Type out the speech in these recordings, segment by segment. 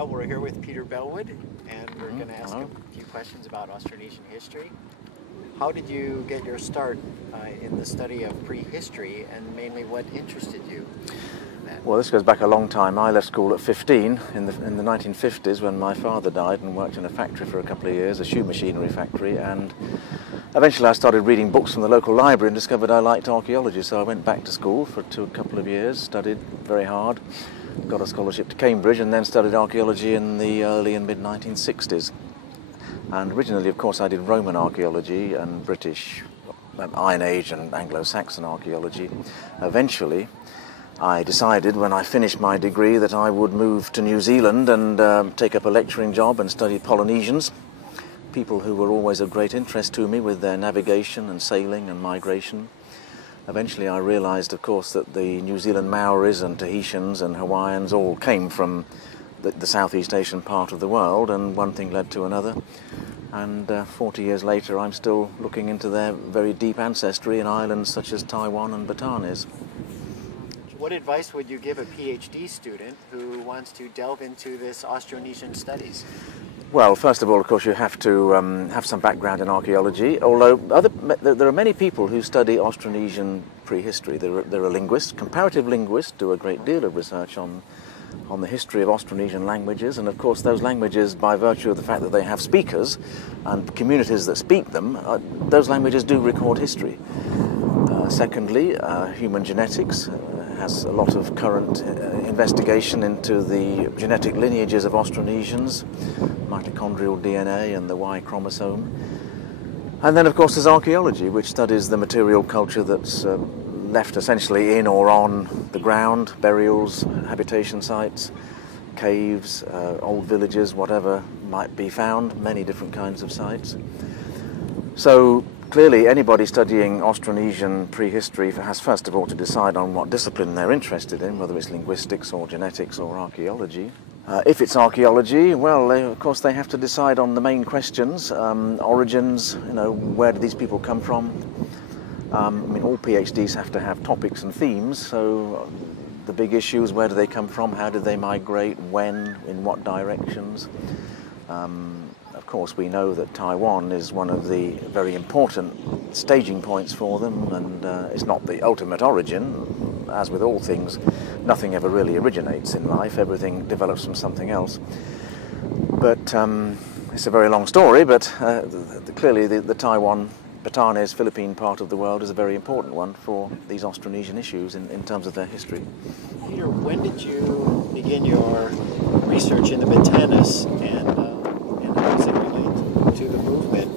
Well, we're here with Peter Bellwood, and we're going to ask him a few questions about Austronesian history. How did you get your start in the study of prehistory, and mainly what interested you? Well, this goes back a long time. I left school at 15 in the 1950s when my father died, and worked in a factory for a couple of years, a shoe machinery factory, and eventually I started reading books from the local library and discovered I liked archaeology, so I went back to school for a couple of years, studied very hard, got a scholarship to Cambridge, and then studied archaeology in the early and mid-1960s. And originally, of course, I did Roman archaeology and British Iron Age and Anglo-Saxon archaeology. Eventually, I decided when I finished my degree that I would move to New Zealand and take up a lecturing job and study Polynesians, people who were always of great interest to me with their navigation and sailing and migration. Eventually I realized, of course, that the New Zealand Maoris and Tahitians and Hawaiians all came from the Southeast Asian part of the world, and one thing led to another. And 40 years later, I'm still looking into their very deep ancestry in islands such as Taiwan and Batanes. What advice would you give a PhD student who wants to delve into this Austronesian studies? Well, first of all, of course, you have to have some background in archaeology, although there are many people who study Austronesian prehistory. There are linguists, comparative linguists, do a great deal of research on the history of Austronesian languages, and of course those languages, by virtue of the fact that they have speakers and communities that speak them, those languages do record history. Secondly, human genetics has a lot of current investigation into the genetic lineages of Austronesians, mitochondrial DNA and the Y chromosome. And then, of course, there's archaeology, which studies the material culture that's left essentially in or on the ground, burials, habitation sites, caves, old villages, whatever might be found, many different kinds of sites. So clearly anybody studying Austronesian prehistory has first of all to decide on what discipline they're interested in, whether it's linguistics or genetics or archaeology. If it's archaeology, well, of course they have to decide on the main questions, origins, where do these people come from? I mean, all PhDs have to have topics and themes, so the big issues: where do they come from, how did they migrate, when, in what directions. Of course, we know that Taiwan is one of the very important staging points for them, and it's not the ultimate origin. As with all things, nothing ever really originates in life, everything develops from something else. But it's a very long story, but clearly the Taiwan, Batanes, Philippine part of the world is a very important one for these Austronesian issues in terms of their history. Peter, when did you begin your research in the Batanes, and how does it relate to the movement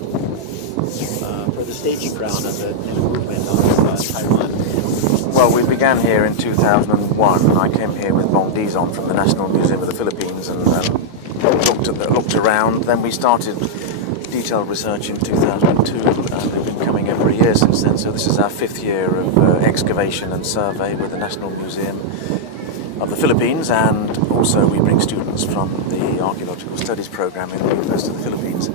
for the staging ground of the movement of Taiwan? Well, we began here in 2001. I came here with Bong Dizon from the National Museum of the Philippines and looked around. Then we started detailed research in 2002, and we've been coming every year since then. So this is our 5th year of excavation and survey with the National Museum of the Philippines, and also we bring students from the Archaeological Studies program in the University of the Philippines.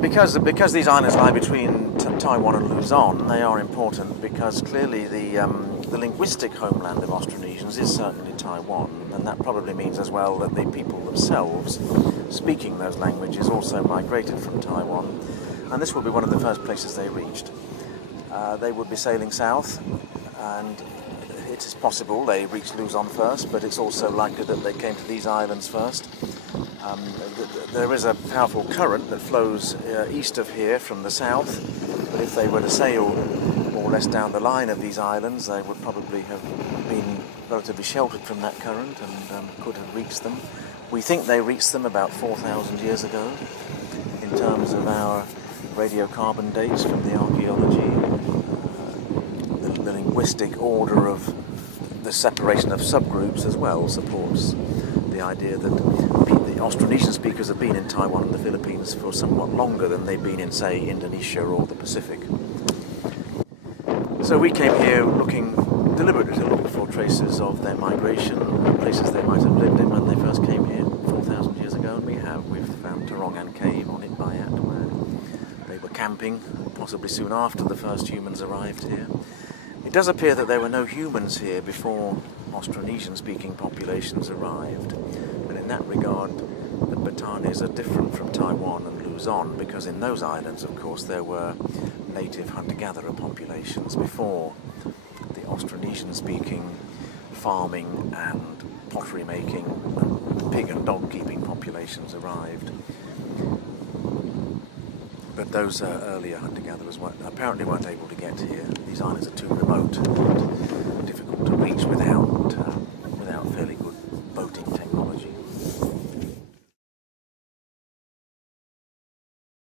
Because these islands lie between Taiwan and Luzon, they are important because clearly the linguistic homeland of Austronesians is certainly Taiwan, and that probably means as well that the people themselves speaking those languages also migrated from Taiwan, and this will be one of the first places they reached. They would be sailing south, and it is possible they reached Luzon first, but it's also likely that they came to these islands first. There is a powerful current that flows east of here from the south, but if they were to sail more or less down the line of these islands, they would probably have been relatively sheltered from that current and could have reached them. We think they reached them about 4,000 years ago in terms of our radiocarbon dates from the archaeology. The linguistic order of the separation of subgroups as well supports the idea that the Austronesian speakers have been in Taiwan and the Philippines for somewhat longer than they've been in, say, Indonesia or the Pacific. So we came here deliberately to look for traces of their migration, places they might have lived in when they first came here 4,000 years ago, and we've found Tarongan Cave on Itbayat, where they were camping, possibly soon after the first humans arrived here. It does appear that there were no humans here before Austronesian-speaking populations arrived. And in that regard, the Batanes are different from Taiwan and Luzon, because in those islands, of course, there were native hunter-gatherer populations before the Austronesian-speaking farming and pottery making and pig and dog keeping populations arrived. But those earlier hunter-gatherers apparently weren't able to get here. These islands are too remote and difficult to reach without